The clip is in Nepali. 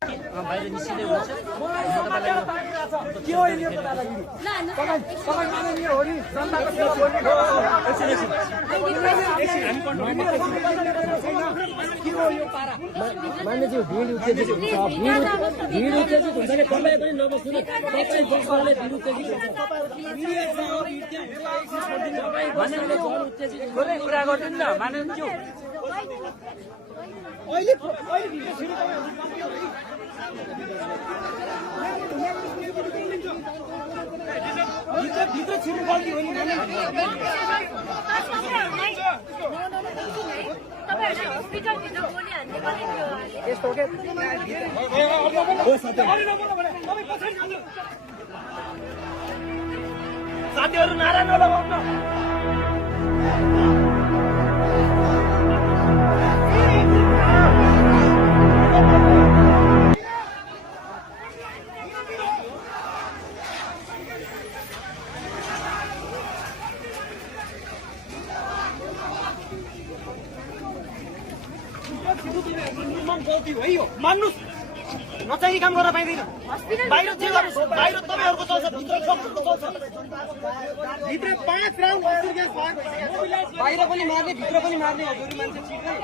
बाहिर निस्किँदै हुन्छ के हो यिनीहरूको दादागिरी तपाईँ माननीय हो नि जनताको सेवा गर्ने के हो यो पारा मान्यज्यू भिड उत्तेजित हुन्छ भिड उत्तेजित हुन्छ कि तपाईँ पनि नबस्नु न तपाईँ बस्नुले भिड उत्तेजित हुन्छ कुरा गर्दैन न मान्यज्यू अहिले भित्र छिर्नु गल्ती हो नि यस्तो के साथीहरू नारा नलगाउनु गल्ती हो मान्नुहोस् नचाहिने काम गर्न पाइँदैन बाहिर जे गर्नुहोस् बाहिर तपाईँहरूको चल्छ भित्र डक्टरको चल्छ भित्र 5 राउन्ड बाहिर पनि मार्ने भित्र पनि मार्ने हजुर मान्छे छिर्दै